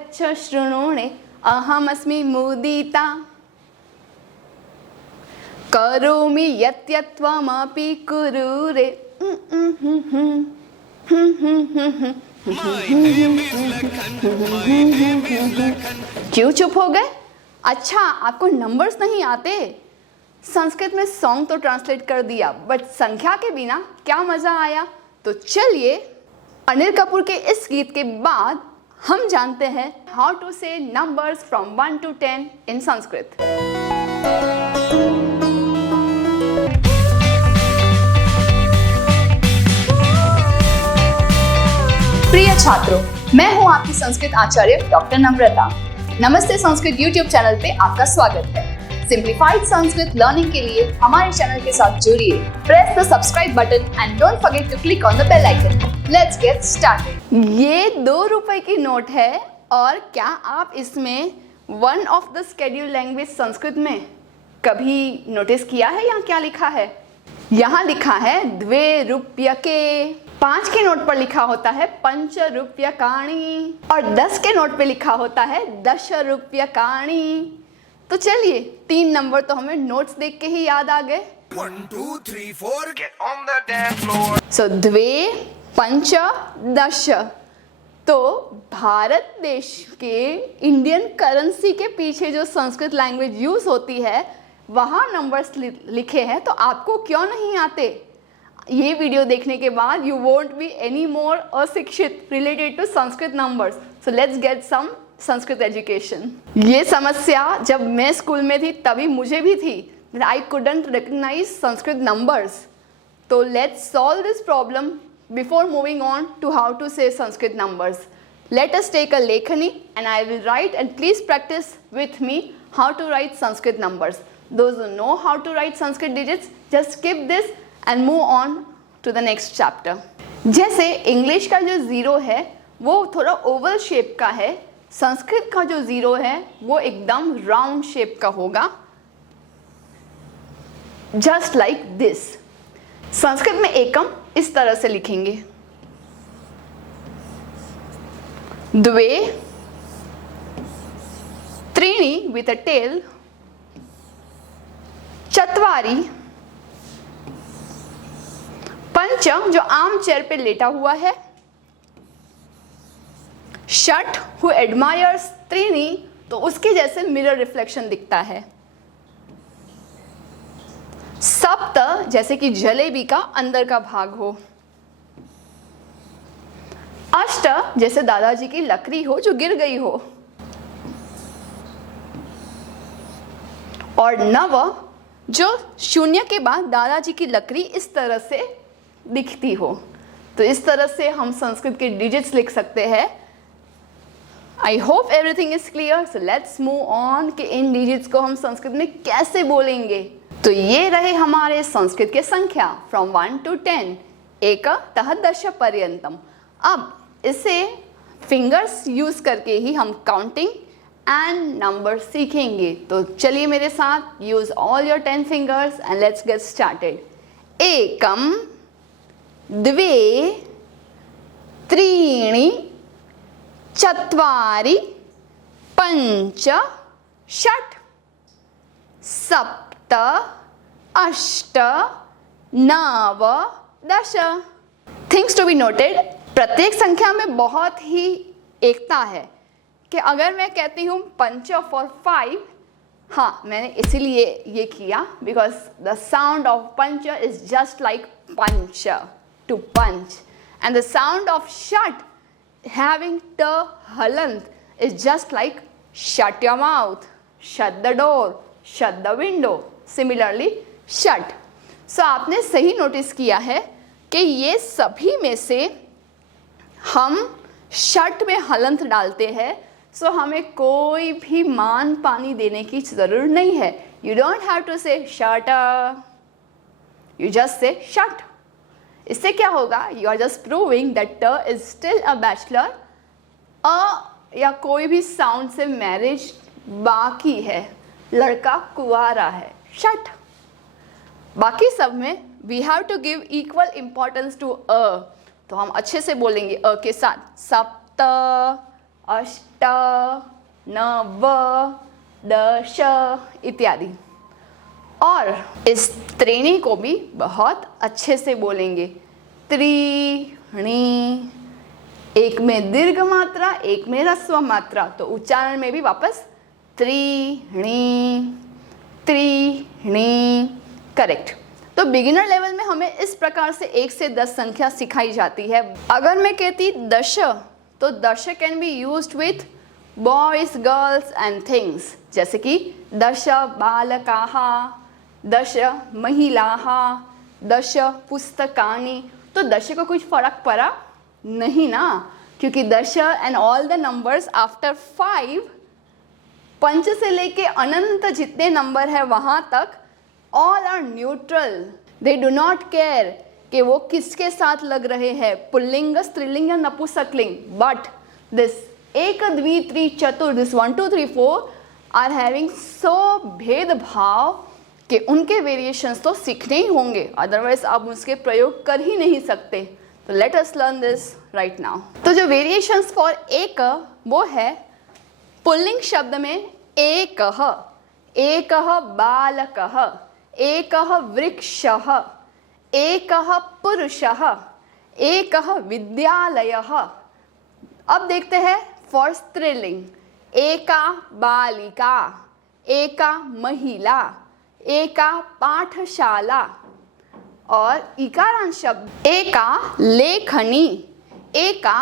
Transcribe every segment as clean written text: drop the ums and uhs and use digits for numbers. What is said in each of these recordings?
आगच्छ शृणुणे अहमस्मि मुदिता करोमि यत् त्वमपि कुरु रे। क्यों चुप हो गए? अच्छा, आपको नंबर्स नहीं आते? संस्कृत में सॉन्ग तो ट्रांसलेट कर दिया, बट संख्या के बिना क्या मजा आया। तो चलिए अनिल कपूर के इस गीत के बाद हम जानते हैं हाउ टू से नंबर्स फ्रॉम 1 to 10 इन संस्कृत। प्रिय छात्रों, मैं हूं आपकी संस्कृत आचार्य डॉक्टर नम्रता। नमस्ते संस्कृत यूट्यूब चैनल पे आपका स्वागत है। सिंप्लीफाइड संस्कृत लर्निंग के लिए हमारे चैनल के साथ जुड़िए। Press the subscribe button and don't forget to click on the bell icon. Let's get started. ये 2 रुपए की नोट है और क्या आप इसमें one of the schedule language Sanskrit में कभी नोटिस किया है? यहाँ क्या लिखा है? यहाँ लिखा है 2 रूप्यके। 5 के नोट पर लिखा होता है 5 रूप्यकाणि और 10 के नोट पे लिखा होता है 10 रूप्यकाणि। तो चलिए 3 नंबर तो हमें नोट्स देख के ही याद आ गए। 1 2 3 4 get on the dance floor। सो 2 5 10। तो भारत देश के इंडियन करेंसी के पीछे जो संस्कृत लैंग्वेज यूज होती है वहाँ नंबर्स लिखे हैं, तो आपको क्यों नहीं आते? ये वीडियो देखने के बाद you won't be any more अशिक्षित related to Sanskrit numbers. So let's get some Sanskrit education. ये समस्या जब मैं स्कूल में थी तभी मुझे भी थी, I couldn't recognise Sanskrit numbers. तो let's solve this problem before moving on to how to say Sanskrit numbers. Let us take a लेखनी and I will write and please practice with me how to write Sanskrit numbers. Those who know how to write Sanskrit digits, just skip this and move on to the next chapter. जैसे English का जो 0 है वो थोड़ा Oval shape का है, संस्कृत का जो 0 है वो एकदम राउंड शेप का होगा, just like this. संस्कृत में एकम इस तरह से लिखेंगे, 2 त्रीणि with a tail, 4 5 जो आम चेयर पे लेटा हुआ है, 6 who admires त्रीणि तो उसके जैसे मिरर रिफ्लेक्शन दिखता है, 7 जैसे कि जलेबी का अंदर का भाग हो, 8 जैसे दादाजी की लकड़ी हो जो गिर गई हो, और 9 जो 0 के बाद दादाजी की लकड़ी इस तरह से दिखती हो। तो इस तरह से हम संस्कृत के डिजिट्स लिख सकते हैं। I hope everything is clear. So let's move on कि इन डिजिट्स को हम संस्कृत में कैसे बोलेंगे। तो ये रहे हमारे संस्कृत के संख्या फ्रॉम 1 to 10 एकतः 10 पर्यंतम। अब इसे फिंगर्स यूज करके ही हम काउंटिंग एंड नंबर सीखेंगे। तो चलिए मेरे साथ, use all your 10 fingers and let's get started. एकम, 2 त्रीणि 4 5 6 7 8 9 10। थिंग्स टू बी नोटेड, प्रत्येक संख्या में बहुत ही एकता है कि अगर मैं कहती हूँ पंच फॉर 5, हाँ मैंने इसीलिए ये किया बिकॉज द साउंड ऑफ पंच is just like punch, to punch, and the sound of शट हैविंग ट हलंत is just like shut your mouth, shut the door, shut the window, similarly shut. So आपने सही नोटिस किया है कि ये सभी में से हम शट में हलंत डालते हैं। सो हमें कोई भी मान पानी देने की जरूरत नहीं है। You don't have to say shut, you just say shut. इससे क्या होगा? You are just proving that it is still a bachelor, या कोई भी साउंड से मैरिज बाकी है, लड़का कुंवारा है, शट। बाकी सब में we have to give equal importance to a. तो हम अच्छे से बोलेंगे अ के साथ, सप्त, अष्ट, नव, दश इत्यादि। और इस त्रीणी को भी बहुत अच्छे से बोलेंगे। त्रीणी, एक में दीर्घ मात्रा, एक में ह्रस्व मात्रा, तो उच्चारण में भी वापस त्रीणी, त्रीणी, करेक्ट। तो बिगिनर लेवल में हमें इस प्रकार से 1 से 10 संख्या सिखाई जाती है। अगर मैं कहती दश, तो दश can be used with boys, girls and things, जैसे कि दश बालकाः, दश महिलाः, दश पुस्तकानि। तो दश को कुछ फर्क पड़ा नहीं ना, क्योंकि दश and all the numbers after 5, पंच से लेके अनंत जितने नंबर है वहां तक, all are neutral. They do not care कि वो किसके साथ लग रहे हैं, पुल्लिंग, स्त्रीलिंग या नपुंसकलिंग। बट दिस एक, द्वि, त्रि, चतुर, दिस 1 2 3 4 आर हैविंग सो भेदभाव कि उनके वेरिएशंस तो सीखने ही होंगे, अदरवाइज आप उसके प्रयोग कर ही नहीं सकते। तो let us learn this right now. तो जो वेरिएशंस फॉर एक वो है पुल्लिंग शब्द में एकः, एकः बालकः, एकः वृक्षः, एकः पुरुषः, एकः विद्यालयः। अब देखते हैं फॉर स्त्रीलिंग, एका बालिका, एका महिला, एका पाठशाला। और इकारांत शब्द एका लेखनी, एका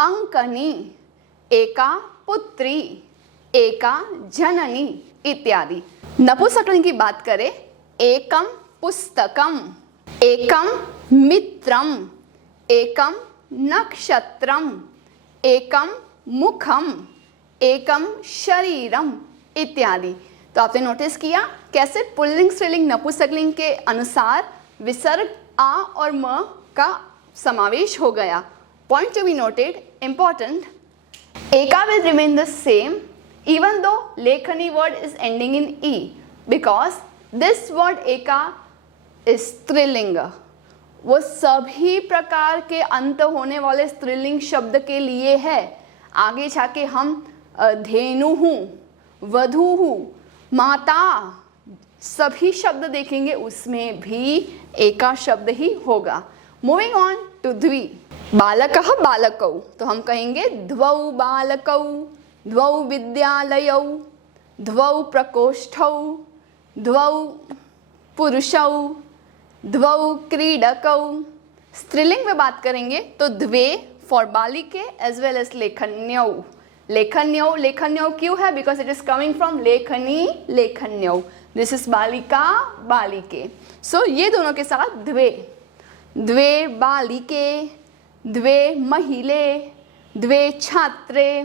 अंकनी, एका पुत्री, एका जननी इत्यादि। नपुंसकलिंग की बात करें, एकम पुस्तकम, एकम मित्रम, एकम नक्षत्रम, एकम मुखम, एकम शरीरम इत्यादि। तो आपने नोटिस किया कैसे पुल्लिंग, स्त्रीलिंग, नपुंसकलिंग के अनुसार विसर्ग आ और म का समावेश हो गया। Point to be noted, important, eka will remain the same even though lekhani word is ending in e, because this word eka is स्त्रीलिंग। वो सभी प्रकार के अंत होने वाले स्त्रीलिंग शब्द के लिए है। आगे जाके हम धेनु हूँ, वधु हूँ, माता, सभी शब्द देखेंगे, उसमें भी एका शब्द ही होगा। मूविंग ऑन टू द्वि, बालकः बालकौ, तो हम कहेंगे द्वौ बालकौ, द्वौ विद्यालयौ, द्वौ प्रकोष्ठौ, द्वौ पुरुषौ, द्वौ क्रीडकौ। स्त्रीलिंग में बात करेंगे तो द्वे फॉर बालिके एज वेल एज लेखन्यौ। लेखन्यौ, लेखन्यौ क्यों है? Because it is coming from लेखनी, लेखन्यौ। दिस इज बालिका, बालिके। सो ये दोनों के साथ द्वे, द्वे बालिके, द्वे महिले, द्वे छात्रे,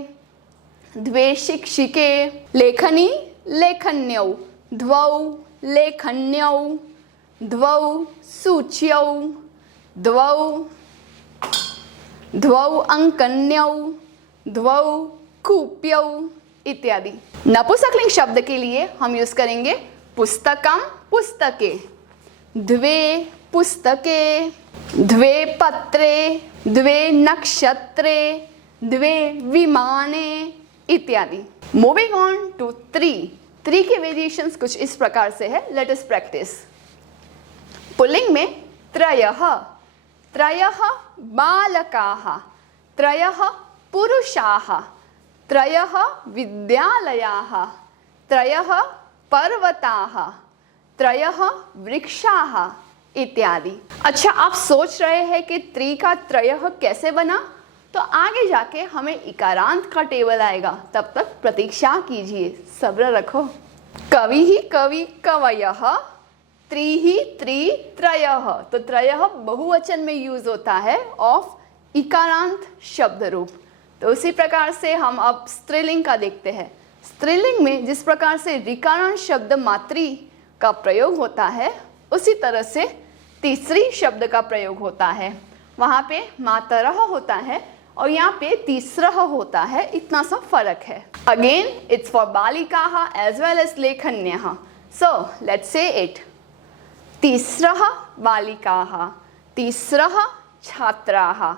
द्वे शिक्षिके। लेखनी, लेखन्यौ, द्वौ लेखन्यौ, द्वौ सूच्यौ, द्वौ द्वौ अंकन्यौ, द्वौ कूप्यौ इत्यादि। नपुंसकलिंग शब्द के लिए हम यूज करेंगे पुस्तकम, पुस्तके, द्वे पुस्तके, द्वे पत्रे, द्वे नक्षत्रे, द्वे विमाने इत्यादि। मूविंग ऑन टू त्रि, त्रि के वेरिएशंस कुछ इस प्रकार से है, लेट अस प्रैक्टिस। पुल्लिंग में त्रयः, त्रयः बालकाः, त्रयः पुरुषाः, त्रयः विद्यालयाः, त्रयः पर्वताः, त्रयः वृक्षाः इत्यादि। अच्छा, आप सोच रहे हैं कि त्रि का त्रयः कैसे बना? तो आगे जाके हमें इकारांत का टेबल आएगा, तब तक प्रतीक्षा कीजिए, सब्र रखो। कवि ही कवि कवयः, त्रि ही त्रि त्रयः। तो त्रयः बहुवचन में यूज होता है ऑफ इकारांत शब्द रूप। तो उसी प्रकार से हम अब स्त्रीलिंग का देखते हैं। स्त्रीलिंग में जिस प्रकार से ऋकारांत शब्द मातृ का प्रयोग होता है, उसी तरह से तीसरी शब्द का प्रयोग होता है। वहाँ पे मातरः होता है और यहाँ पे तीसरः होता है, इतना सा फर्क है। अगेन इट्स फॉर बालिकाः एज वेल एज लेखन्यः। सो लेट्स से इट, तीसरः बालिकाः, तीसरः छात्राः,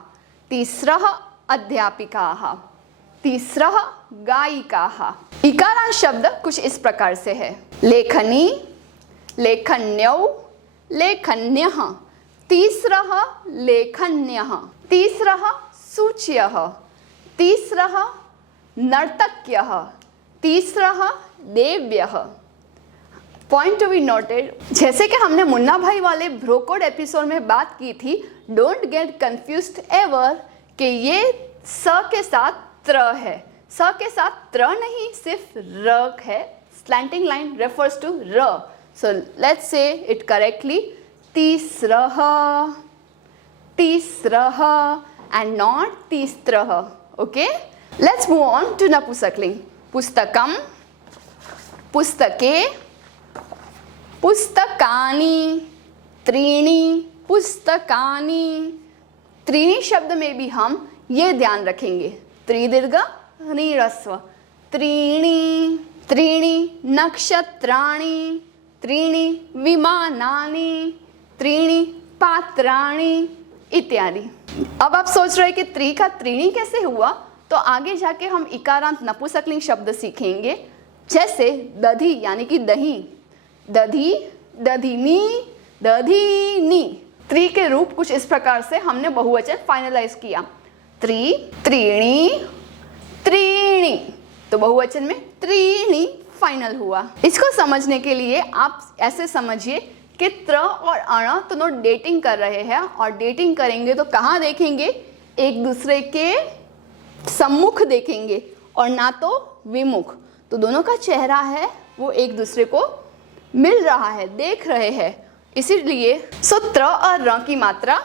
तीसरः अध्यापिकाः, तीसरा गायिकाः। इकारांत शब्द कुछ इस प्रकार से है, लेखनी, लेखन्यौ, लेखन्यः, तीसरः लेखन्यः, तीसरः सूच्यः, तीसरः नर्तक्यः, तीसरः देव्यः। पॉइंट टू बी नोटेड, जैसे कि हमने मुन्ना भाई वाले ब्रोकोड एपिसोड में बात की थी, डोंट गेट कंफ्यूज्ड एवर कि ये स के साथ त्र है, स के साथ त्र नहीं, सिर्फ र है। स्लैंटिंग लाइन रेफर्स टू र, so let's say it correctly, तीसरः, तीसरः एंड नॉट तीस्रः। Okay, let's move on to नपुंसकलिंग। पुस्तकम, पुस्तके, पुस्तकानि, त्रीणि पुस्तकानि। त्रीणि शब्द में भी हम ये ध्यान रखेंगे, त्रिदीर्घ ह्रस्व, त्रीणि, त्रीणि नक्षत्राणि, त्रीणि विमानानि, त्रीणि पात्राणि इत्यादि। अब आप सोच रहे हैं कि त्रि का त्रीणि कैसे हुआ, तो आगे जाके हम इकारांत नपुंसकलिंग शब्द सीखेंगे, जैसे दधी यानी कि दही, दधी, दधिनी, दधीनी। त्रि के रूप कुछ इस प्रकार से हमने बहुवचन फाइनलाइज किया, त्रि, त्रीणि, त्रीणि, तो बहुवचन में त्रीणि फाइनल हुआ। इसको समझने के लिए आप ऐसे समझिए कि त्र और अण दोनों डेटिंग कर रहे हैं, और डेटिंग करेंगे तो कहाँ देखेंगे, एक दूसरे के सम्मुख देखेंगे और ना तो विमुख, तो दोनों का चेहरा है वो एक दूसरे को मिल रहा है, देख रहे हैं, इसीलिए त्र और र की मात्रा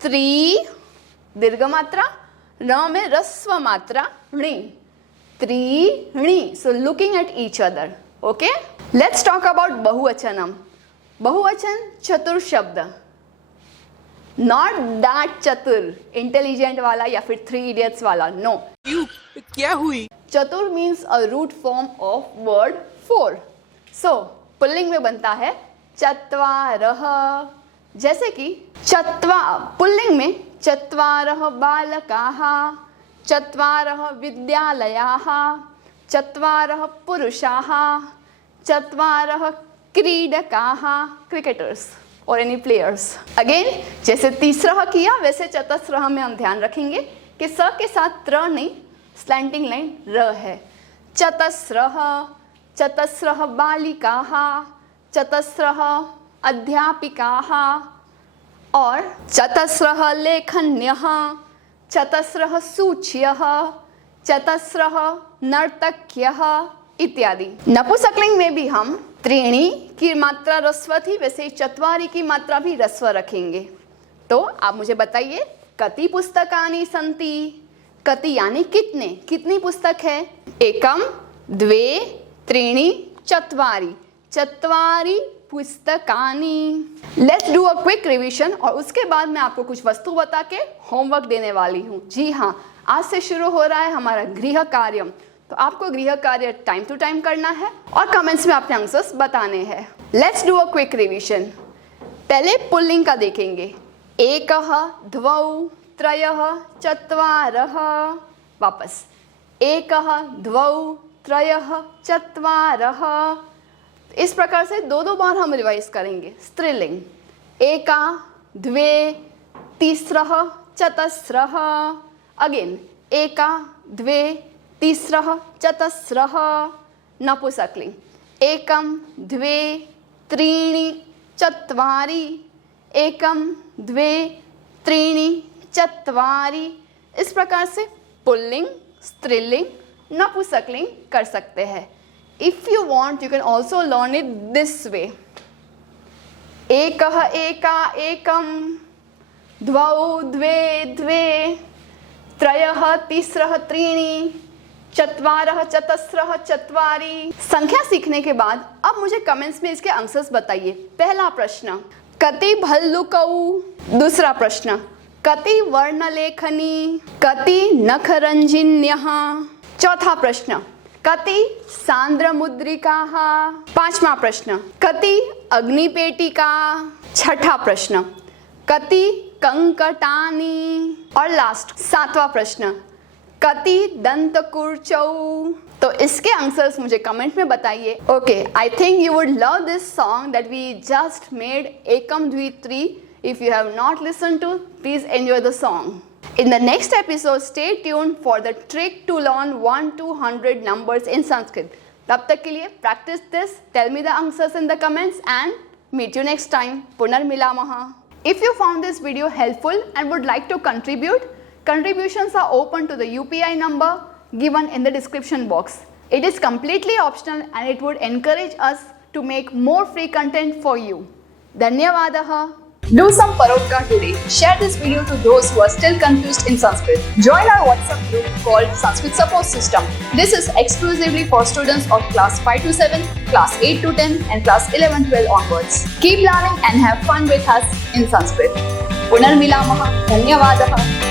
त्रि दीर्घ मात्रा, र में ह्रस्व मात्रा णी, त्रीणि। So looking at each other. Okay, let's talk about बहुवचनम। बहुवचन चतुर शब्द, नॉट दैट चतुर इंटेलिजेंट वाला या फिर 3 इडियट्स वाला, नो। क्या हुई? चतुर means a root form of word 4। So पुल्लिंग में बनता है चत्वारः, जैसे कि पुल्लिंग में चत्वारः बालकाः, चत्वारः विद्यालयाः, चत्वारः पुरुषाः, चत्वारः क्रीडकाः, क्रिकेटर्स और एनी प्लेयर्स। अगेन जैसे तीसरा किया वैसे चतस्रः में हम ध्यान रखेंगे कि स के साथ त्र नहीं, स्लैंटिंग लाइन र है। चतस्रः, चतस्रः बालिकाः, चतस्रः अध्यापिकाः, और चतस्रः लेखन्यः, चतस्रः सूच्यः, चतस्रः नर्तक्यः इत्यादि। नपुंसकलिंग में भी हम त्रीणि की मात्रा ह्रस्व थी, वैसे ही चत्वारि की मात्रा भी ह्रस्व रखेंगे। तो आप मुझे बताइए, कति पुस्तकानि सन्ति? कति यानी कितने, कितनी पुस्तक है? एकम, द्वे, त्रीणि, चत्वारि, चत्वारि पुस्तकानि। Let's do a quick revision, और उसके बाद मैं आपको कुछ वस्तु बता के होमवर्क देने वाली हूँ। जी हाँ, आज से शुरू हो रहा है हमारा गृह कार्यम, तो आपको गृह कार्य टाइम टू टाइम करना है और कमेंट्स में अपने आंसर्स बताने हैं। Let's do a quick revision. पहले पुल्लिंग का देखेंगे, एकः, द्वौ, त्रयः, चत्वारः। वापस, एकः, द्वौ, त्रयः, चत्वारः। इस प्रकार से दो बार हम रिवाइज करेंगे। स्त्रीलिंग, एका, द्वे, तीसरः, चतस्रः। अगेन, एका, द्वे, तीसरः, चतस्रः। नपुंसकलिंग, एकम, द्वे, त्रीणि, चत्वारि, एकम, द्वे, त्रीणि, चत्वारि। इस प्रकार से पुल्लिंग, स्त्रीलिंग, नपुंसकलिंग कर सकते हैं। If you want, you can also learn it this way. एकः, एका, एकम, द्वौ, द्वे, द्वे, त्रयः, तीसरः, त्रीणि, चत्वारः, चतस्रः, चत्वारि। संख्या सीखने के बाद अब मुझे कमेंट्स में इसके आंसर्स बताइए। पहला प्रश्न, कति भल्लुकौ? दूसरा प्रश्न, कति वर्णलेखनी? कति नखरंजिन्यः? चौथा प्रश्न, कति सांद्रमुद्रिकाः? पांचवा प्रश्न, कति अग्निपेटिका? छठा प्रश्न, कति कंकटानि? और लास्ट 7वां प्रश्न, कति दंत कुर्चौ। तो इसके आंसर्स मुझे कमेंट में बताइए। Okay, I think you would love this song that we just made, एकम द्वित्री। If you have not listen to, please enjoy the song. In the next episode, stay tuned for the trick to learn 1 to 100 numbers in Sanskrit. तब तक के लिए practice this, tell me the answers in the comments and meet you next time. Punarmilamaha. If you found this video helpful and would like to contribute, contributions are open to the UPI number given in the description box. It is completely optional and it would encourage us to make more free content for you. Dhanyavadaha. Do some Parotka today. Share this video to those who are still confused in Sanskrit. Join our WhatsApp group called Sanskrit Support System. This is exclusively for students of class 5 to 7, class 8 to 10 and class 11-12 onwards. Keep learning and have fun with us in Sanskrit. Punarmilamaha. Dhanyavadaha.